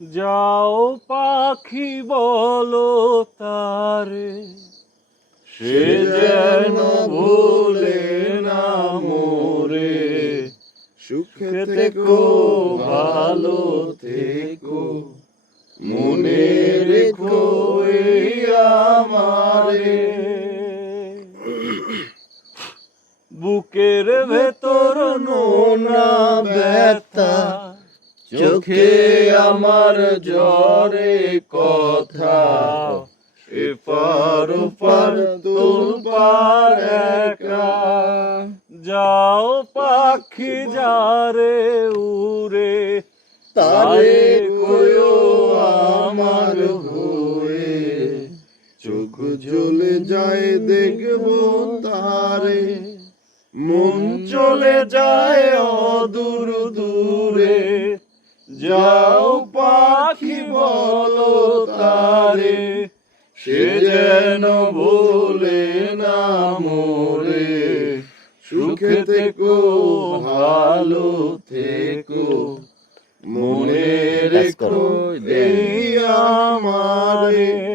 যাও পাখি বলো তারে, সে যেন ভুলে না মোরে। সুখে থেকো ভালো থেকো, মনে রেখো এই আমারে। বুকের ভেতর নোনা ব্যথা, চোখে আমার জ্বরে কথা। এপার ওপার তোলপার একা, যাও পাখি যারে উড়ে, তারে কইও আমার হয়ে। চোখ জ্বলে যায় দেখবো তারে, মন চলে যায় অদূর দূরে। যাও পাখি বলো তারে, সে যেন ভুলে না মোরে। সুখে থেকো ভালো থেকো, মনে রেখো এই আমারে।